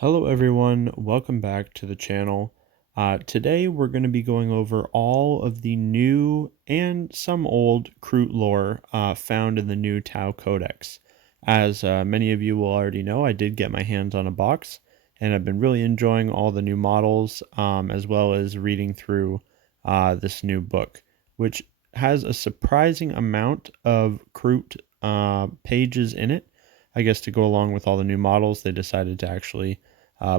Hello everyone, welcome back to the channel. Today we're going to be going over all of the new and some old Kroot lore found in the new Tau Codex. As many of you will already know, I did get my hands on a box, and I've been really enjoying all the new models, as well as reading through this new book, which has a surprising amount of Kroot pages in it. I guess to go along with all the new models, they decided to actually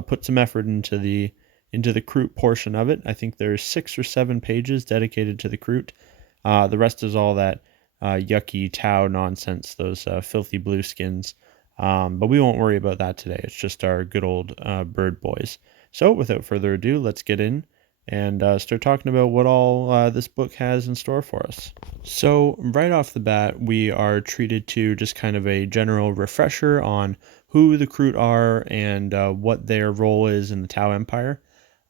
put some effort into the Kroot portion of it. I think there's 6 or 7 pages dedicated to the Kroot. The rest is all that yucky Tau nonsense, those filthy blue skins. But we won't worry about that today. It's just our good old bird boys. So without further ado, let's get in and start talking about what all this book has in store for us. So right off the bat, we are treated to just kind of a general refresher on who the Kroot are and what their role is in the Tau Empire.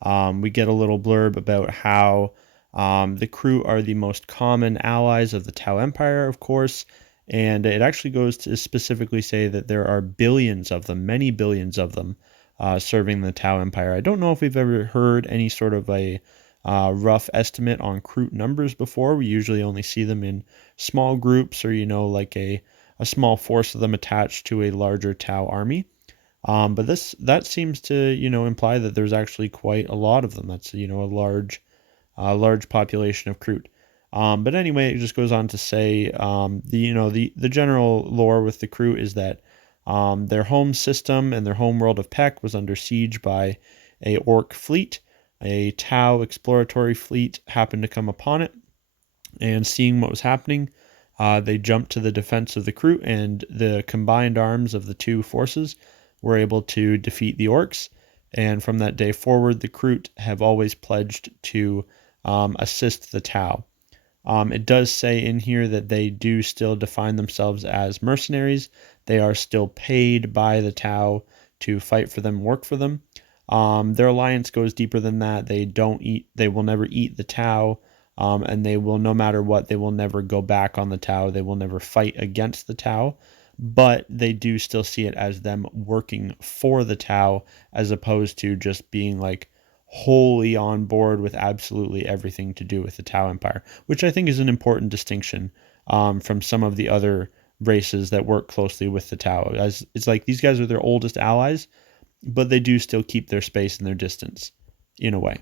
We get a little blurb about how the Kroot are the most common allies of the Tau Empire, of course, and it actually goes to specifically say that there are billions of them, many billions of them, serving the Tau Empire. I don't know if we've ever heard any sort of a rough estimate on Kroot numbers before. We usually only see them in small groups or, like a small force of them attached to a larger Tau army. But that seems to, imply that there's actually quite a lot of them. That's, a large population of Kroot. But anyway, it just goes on to say, the general lore with the Kroot is that their home system and their home world of Pech was under siege by a orc fleet. A Tau exploratory fleet happened to come upon it, and seeing what was happening, they jumped to the defense of the Kroot, and the combined arms of the two forces were able to defeat the orcs. And from that day forward, the Kroot have always pledged to assist the Tau. It does say in here that they do still define themselves as mercenaries. They are still paid by the Tau to fight for them, work for them. Their alliance goes deeper than that. They will never eat the Tau, and they will, no matter what, they will never go back on the Tau. They will never fight against the Tau, but they do still see it as them working for the Tau, as opposed to just being like wholly on board with absolutely everything to do with the Tau Empire, which I think is an important distinction from some of the other races that work closely with the Tau. As it's like these guys are their oldest allies, but they do still keep their space and their distance in a way.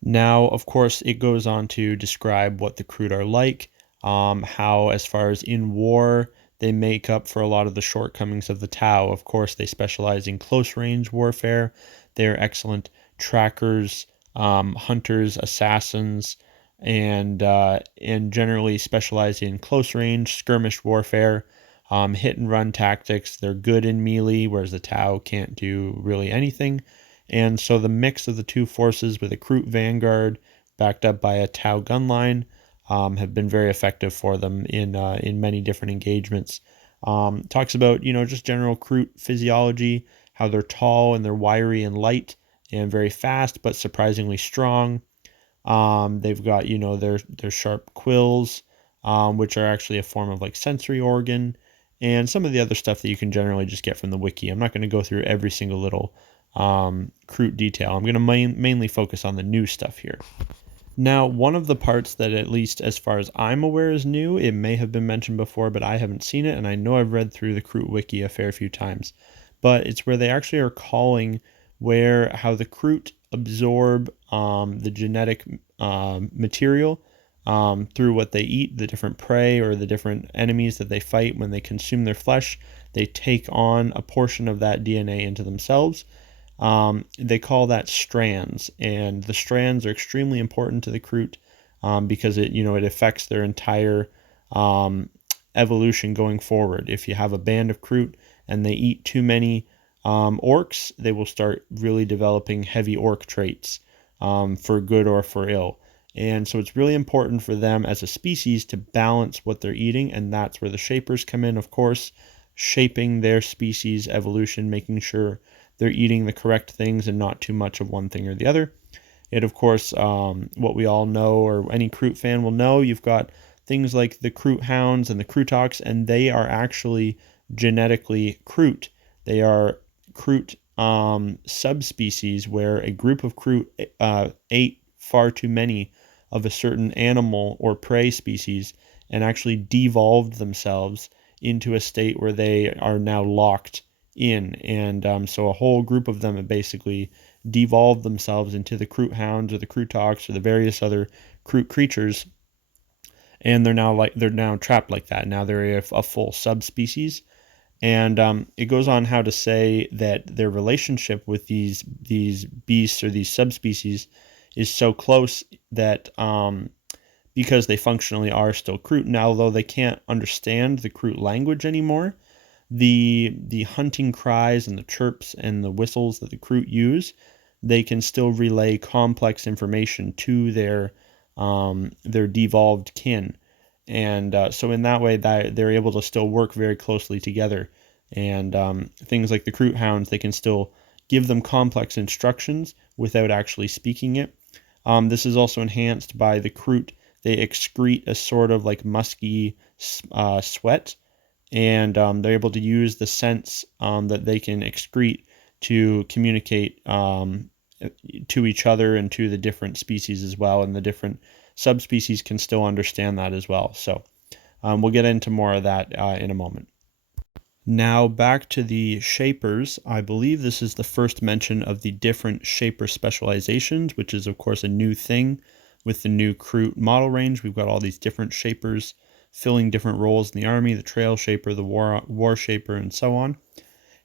Now, of course, it goes on to describe what the Kroot are like, how, as far as in war, they make up for a lot of the shortcomings of the Tau. Of course, they specialize in close range warfare. They're excellent trackers, hunters, assassins, and generally specialize in close range skirmish warfare. Hit and run tactics. They're good in melee, whereas the Tau can't do really anything. And so the mix of the two forces with a Kroot vanguard backed up by a Tau gun line have been very effective for them in many different engagements. Talks about, just general Kroot physiology, how they're tall and they're wiry and light and very fast, but surprisingly strong. They've got, their sharp quills, which are actually a form of like sensory organ, and some of the other stuff that you can generally just get from the wiki. I'm not going to go through every single little Kroot detail. I'm going to mainly focus on the new stuff here. Now, one of the parts that, at least as far as I'm aware, is new, it may have been mentioned before, but I haven't seen it, and I know I've read through the Kroot wiki a fair few times, but it's where they actually are calling how the Kroot absorb the genetic material through what they eat, the different prey or the different enemies that they fight. When they consume their flesh, they take on a portion of that DNA into themselves. They call that strands, and the strands are extremely important to the Kroot because it affects their entire evolution going forward. If you have a band of Kroot and they eat too many orcs, they will start really developing heavy orc traits for good or for ill. And so it's really important for them as a species to balance what they're eating, and that's where the shapers come in, of course, shaping their species evolution, making sure they're eating the correct things and not too much of one thing or the other. And of course, what we all know, or any Kroot fan will know, you've got things like the Kroot hounds and the Krootoks, and they are actually genetically Kroot. They are Kroot subspecies where a group of Kroot ate far too many of a certain animal or prey species and actually devolved themselves into a state where they are now locked in. And so a whole group of them have basically devolved themselves into the Kroot hounds or the Krootoks or the various other Kroot creatures, and they're now trapped like that. Now they're a full subspecies, and it goes on how to say that their relationship with these beasts or these subspecies is so close that because they functionally are still Kroot now, although they can't understand the Kroot language anymore, the hunting cries and the chirps and the whistles that the Kroot use, they can still relay complex information to their devolved kin, and so in that way that they're able to still work very closely together. And things like the Kroot hounds, they can still give them complex instructions without actually speaking it. This is also enhanced by the Kroot. They excrete a sort of like musky sweat, and they're able to use the scents that they can excrete to communicate to each other and to the different species as well, and the different subspecies can still understand that as well. So we'll get into more of that in a moment. Now back to the shapers. I believe this is the first mention of the different shaper specializations, which is of course a new thing with the new Kroot model range. We've got all these different shapers filling different roles in the army, the trail shaper, the war shaper, and so on.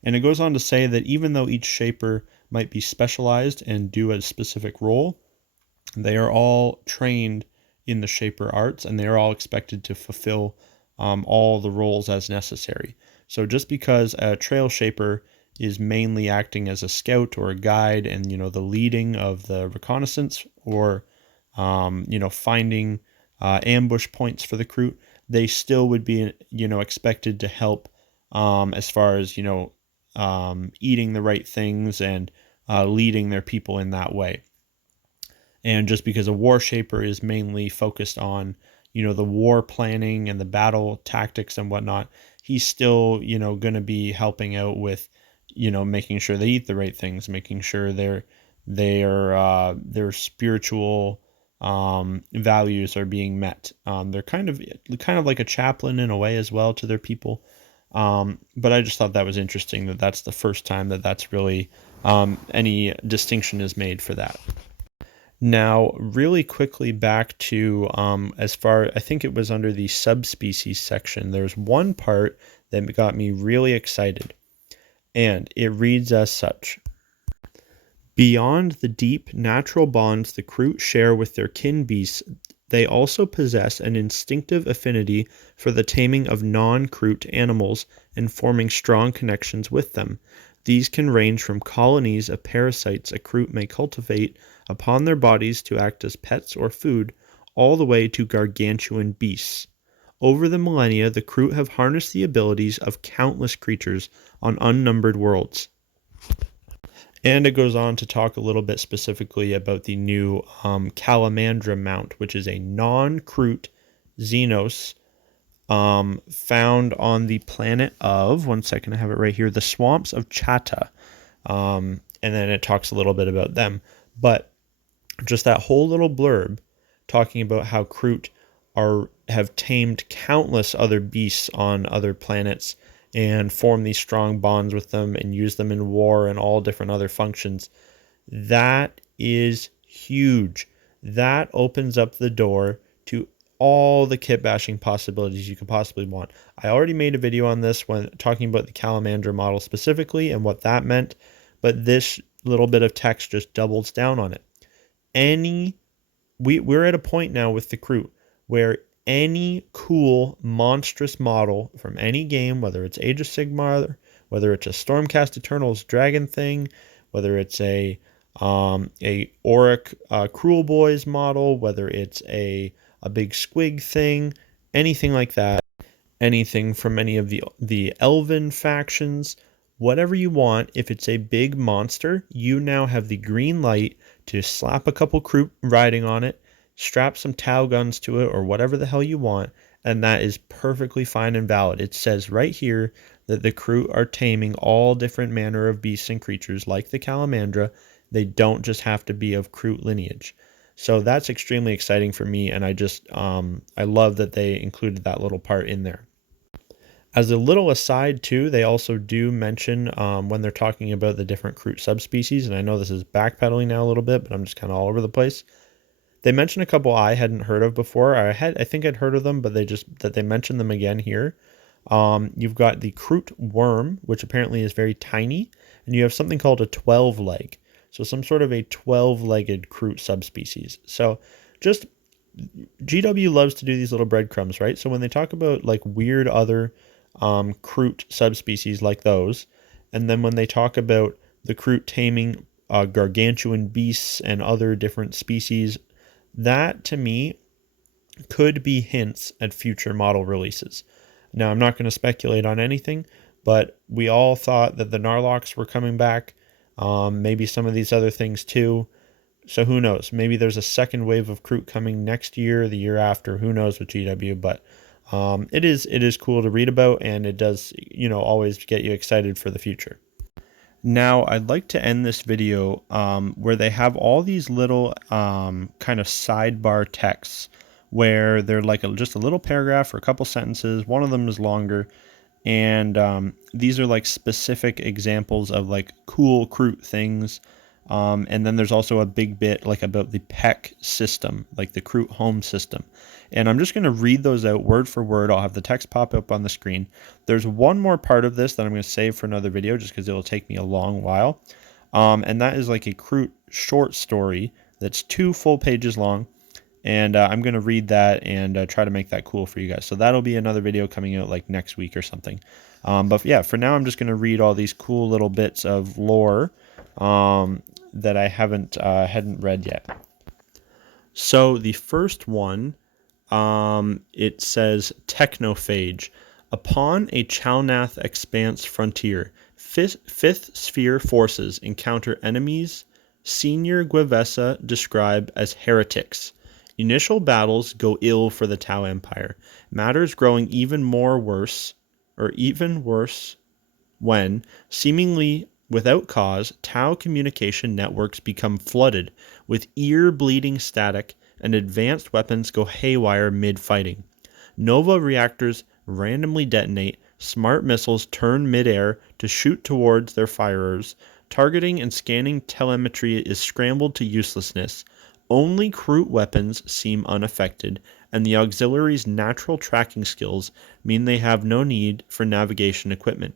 And it goes on to say that even though each shaper might be specialized and do a specific role, they are all trained in the shaper arts, and they are all expected to fulfill all the roles as necessary. So just because a trail shaper is mainly acting as a scout or a guide and, the leading of the reconnaissance, or, finding ambush points for the Kroot, they still would be, expected to help as far as, eating the right things and leading their people in that way. And just because a war shaper is mainly focused on, the war planning and the battle tactics and whatnot, he's still, going to be helping out with, making sure they eat the right things, making sure their spiritual values are being met. They're kind of like a chaplain in a way as well to their people. But I just thought that was interesting that that's the first time that that's really any distinction is made for that. Now, really quickly back to as far, I think it was under the subspecies section, there's one part that got me really excited, and it reads as such. Beyond the deep natural bonds the Kroot share with their kin beasts, they also possess an instinctive affinity for the taming of non-Kroot animals and forming strong connections with them. These can range from colonies of parasites a Kroot may cultivate upon their bodies to act as pets or food, all the way to gargantuan beasts. Over the millennia, the Kroot have harnessed the abilities of countless creatures on unnumbered worlds. And it goes on to talk a little bit specifically about the new Calamandra mount, which is a non-Kroot Xenos found on the planet of, one second, I have it right here, the swamps of Chata. And then it talks a little bit about them. But just that whole little blurb talking about how Kroot have tamed countless other beasts on other planets and form these strong bonds with them and use them in war and all different other functions. That is huge. That opens up the door to all the kitbashing possibilities you could possibly want. I already made a video on this when talking about the Calamandra model specifically and what that meant, but this little bit of text just doubles down on it. We're at a point now with the Kroot where any cool monstrous model from any game, whether it's Age of Sigmar, whether it's a Stormcast Eternals dragon thing, whether it's a Auric Cruel Boys model, whether it's a big squig thing, anything like that, anything from any of the elven factions, whatever you want, if it's a big monster, you now have the green light to slap a couple Kroot riding on it, strap some Tau guns to it, or whatever the hell you want, and that is perfectly fine and valid. It says right here that the Kroot are taming all different manner of beasts and creatures like the Calamandra. They don't just have to be of Kroot lineage. So that's extremely exciting for me, and I love that they included that little part in there. As a little aside too, they also do mention when they're talking about the different Kroot subspecies, and I know this is backpedaling now a little bit, but I'm just kind of all over the place. They mentioned a couple I hadn't heard of before. I think I'd heard of them, but they mentioned them again here. You've got the Kroot worm, which apparently is very tiny, and you have something called a 12-leg. So some sort of a 12-legged Kroot subspecies. So just GW loves to do these little breadcrumbs, right? So when they talk about like weird other Kroot subspecies like those, and then when they talk about the Kroot taming gargantuan beasts and other different species, that to me could be hints at future model releases. Now, I'm not going to speculate on anything, but we all thought that the Narlocs were coming back, maybe some of these other things too. So who knows? Maybe there's a second wave of Kroot coming next year, the year after. Who knows with GW? But it is cool to read about, and it does always get you excited for the future. Now, I'd like to end this video where they have all these little kind of sidebar texts where they're like just a little paragraph or a couple sentences. One of them is longer, and these are like specific examples of like cool Kroot things. And then there's also a big bit like about the Pech system, like the Kroot home system. And I'm just going to read those out word for word. I'll have the text pop up on the screen. There's one more part of this that I'm going to save for another video just because it'll take me a long while. And that is like a Kroot short story that's 2 full pages long. And I'm going to read that and try to make that cool for you guys. So that'll be another video coming out like next week or something. But yeah, for now, I'm just going to read all these cool little bits of lore that I hadn't read yet. So the first one, it says Technophage. Upon a Chalnath expanse frontier, fifth sphere forces encounter enemies Senior Gwevessa describe as heretics. Initial battles go ill for the Tau Empire, matters growing even worse when, seemingly without cause, Tau communication networks become flooded with ear-bleeding static and advanced weapons go haywire mid-fighting. Nova reactors randomly detonate, smart missiles turn mid-air to shoot towards their firers, targeting and scanning telemetry is scrambled to uselessness. Only Kroot weapons seem unaffected, and the auxiliaries' natural tracking skills mean they have no need for navigation equipment.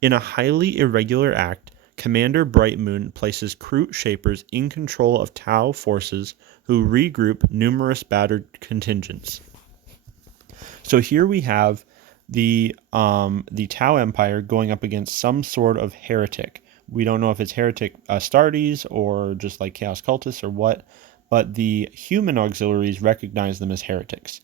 In a highly irregular act, Commander Brightmoon places Kroot Shapers in control of Tau forces who regroup numerous battered contingents. So here we have the Tau Empire going up against some sort of heretic. We don't know if it's heretic Astartes or just like Chaos Cultists or what, but the human auxiliaries recognize them as heretics.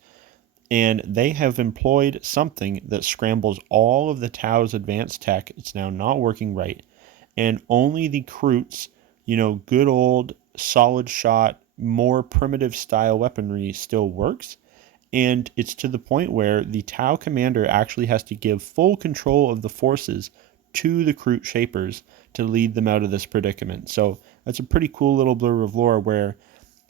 And they have employed something that scrambles all of the Tau's advanced tech. It's now not working right. And only the Kroots, good old solid shot, more primitive style weaponry still works. And it's to the point where the Tau commander actually has to give full control of the forces to the Kroot Shapers to lead them out of this predicament. So that's a pretty cool little blur of lore where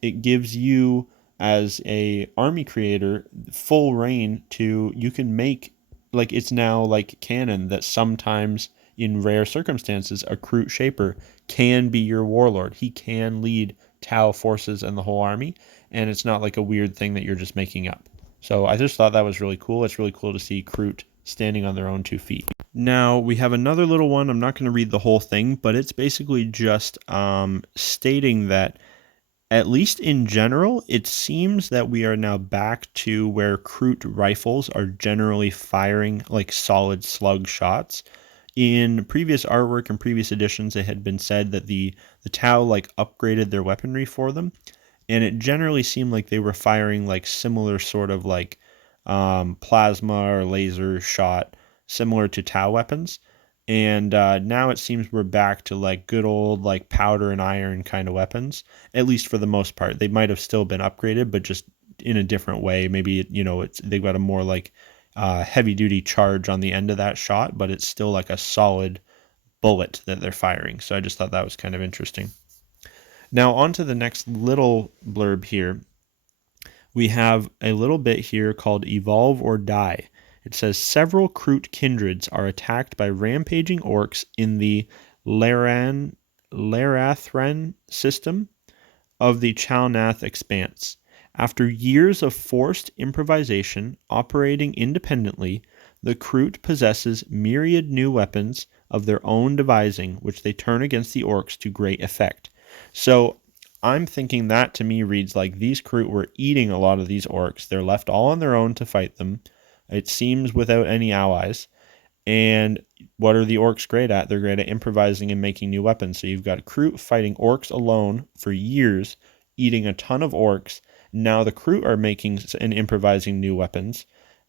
it gives you, as a army creator, full reign to, you can make, like, it's now like canon that sometimes in rare circumstances a Kroot Shaper can be your warlord. He can lead Tau forces and the whole army, and it's not like a weird thing that you're just making up. So I just thought that was really cool. It's really cool to see Kroot standing on their own 2 feet. Now we have another little one. I'm not going to read the whole thing, but it's basically just stating that, at least in general, it seems that we are now back to where Kroot rifles are generally firing like solid slug shots. In previous artwork and previous editions, it had been said that the Tau like upgraded their weaponry for them, and it generally seemed like they were firing like similar sort of like plasma or laser shot, similar to Tau weapons. And now it seems we're back to like good old like powder and iron kind of weapons, at least for the most part. They might have still been upgraded, but just in a different way. Maybe they've got a more like heavy duty charge on the end of that shot, but it's still like a solid bullet that they're firing. So I just thought that was kind of interesting. Now, on to the next little blurb here. We have a little bit here called Evolve or Die. It says several Kroot kindreds are attacked by rampaging orcs in the Larathran system of the Chalnath Expanse. After years of forced improvisation operating independently, the Kroot possesses myriad new weapons of their own devising, which they turn against the orcs to great effect. So I'm thinking that to me reads like these Kroot were eating a lot of these orcs. They're left all on their own to fight them. It seems without any allies. And what are the orcs great at? They're great at improvising and making new weapons. So you've got Kroot fighting orcs alone for years, eating a ton of orcs. Now the Kroot are making and improvising new weapons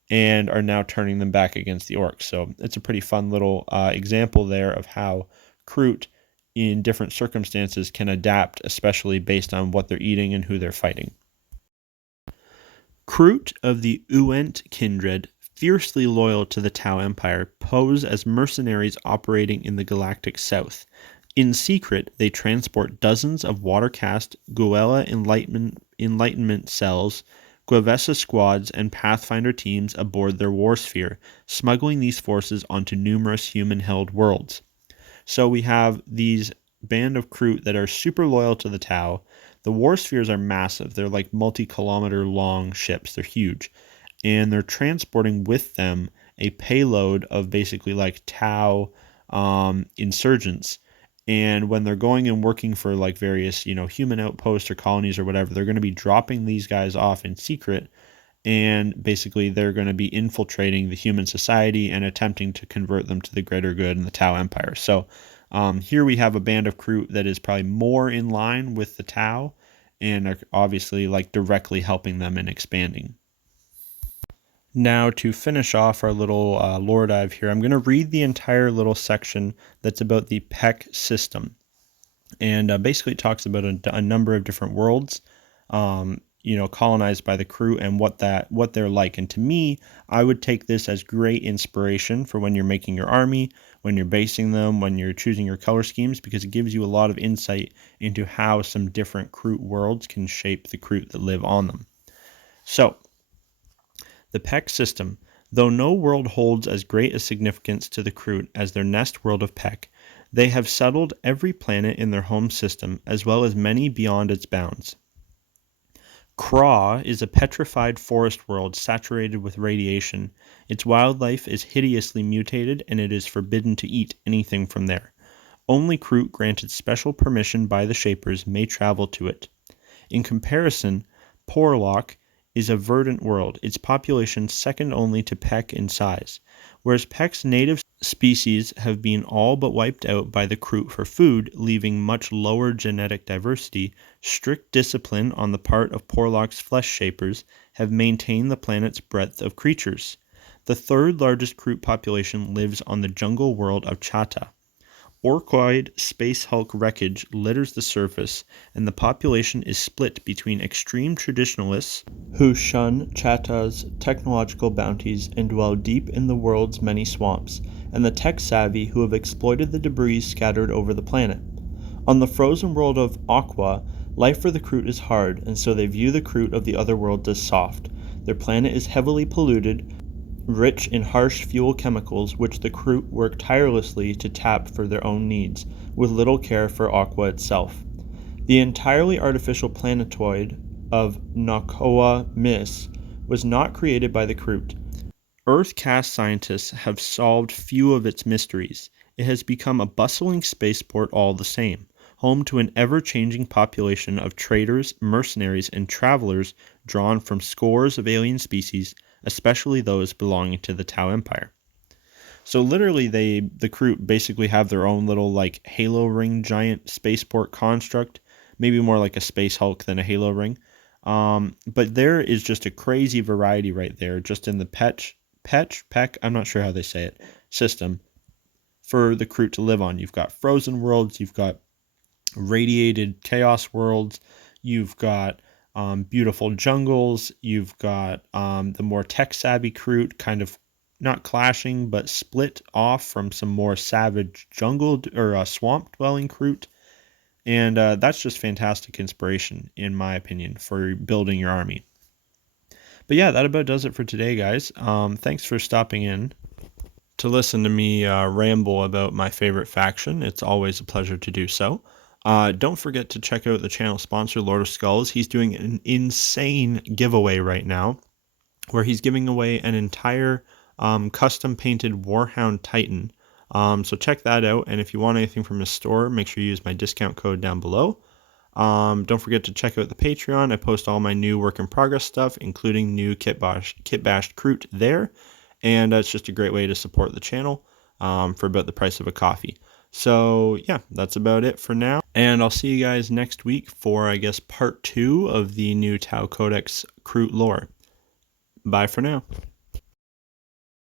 and are now turning them back against the orcs. So it's a pretty fun little example there of how Kroot in different circumstances can adapt, especially based on what they're eating and who they're fighting. Kroot of the Uent kindred, fiercely loyal to the Tau Empire, pose as mercenaries operating in the galactic south. In secret, they transport dozens of water-caste Guella Enlightenment cells, Guavessa squads, and Pathfinder teams aboard their warsphere, smuggling these forces onto numerous human-held worlds. So we have these band of Kroot that are super loyal to the Tau. The war spheres are massive. They're like multi-kilometer long ships. They're huge. And they're transporting with them a payload of basically like Tau insurgents. And when they're going and working for like various, human outposts or colonies or whatever, they're going to be dropping these guys off in secret. And basically they're going to be infiltrating the human society and attempting to convert them to the greater good in the Tau Empire. So here we have a band of Kroot that is probably more in line with the Tau and are obviously like directly helping them in expanding. Now, to finish off our little lore dive here, I'm going to read the entire little section that's about the Pech system. And basically it talks about a number of different worlds, colonized by the Kroot and what they're like. And to me, I would take this as great inspiration for when you're making your army, when you're basing them, when you're choosing your color schemes, because it gives you a lot of insight into how some different Kroot worlds can shape the Kroot that live on them. So, the Pech system. Though no world holds as great a significance to the Kroot as their nest world of Pech, they have settled every planet in their home system, as well as many beyond its bounds. Kroot is a petrified forest world saturated with radiation. Its wildlife is hideously mutated, and it is forbidden to eat anything from there. Only Kroot granted special permission by the Shapers may travel to it. In comparison, Porlock is a verdant world, its population second only to Pech in size. Whereas Pech's native species have been all but wiped out by the Kroot for food, leaving much lower genetic diversity, strict discipline on the part of Porlock's flesh shapers have maintained the planet's breadth of creatures. The third largest Kroot population lives on the jungle world of Chata. Orcoid space hulk wreckage litters the surface, and the population is split between extreme traditionalists who shun Chata's technological bounties and dwell deep in the world's many swamps, and the tech-savvy who have exploited the debris scattered over the planet. On the frozen world of Aqua, life for the Kroot is hard, and so they view the Kroot of the other worlds as soft. Their planet is heavily polluted, rich in harsh fuel chemicals which the Kroot work tirelessly to tap for their own needs, with little care for Aqua itself. The entirely artificial planetoid of Nakoa Miss was not created by the Kroot. Earth-cast scientists have solved few of its mysteries. It has become a bustling spaceport all the same, home to an ever-changing population of traders, mercenaries, and travelers drawn from scores of alien species, especially those belonging to the Tau Empire. So literally the Kroot basically have their own little like Halo ring giant spaceport construct, maybe more like a space Hulk than a Halo ring. But there is just a crazy variety right there, just in the Pech, I'm not sure how they say it, system for the Kroot to live on. You've got frozen worlds, you've got radiated chaos worlds, you've got beautiful jungles. You've got the more tech-savvy Kroot kind of not clashing, but split off from some more savage jungle or swamp-dwelling Kroot. And that's just fantastic inspiration, in my opinion, for building your army. But yeah, that about does it for today, guys. Thanks for stopping in to listen to me ramble about my favorite faction. It's always a pleasure to do so. Don't forget to check out the channel sponsor, Lord of Skulls. He's doing an insane giveaway right now where he's giving away an entire custom painted Warhound Titan. So check that out. And if you want anything from his store, make sure you use my discount code down below. Don't forget to check out the Patreon. I post all my new work in progress stuff, including new Kitbashed Kroot there. And it's just a great way to support the channel for about the price of a coffee. So yeah, that's about it for now. And I'll see you guys next week for, I guess, part 2 of the new Tau Codex Kroot lore. Bye for now.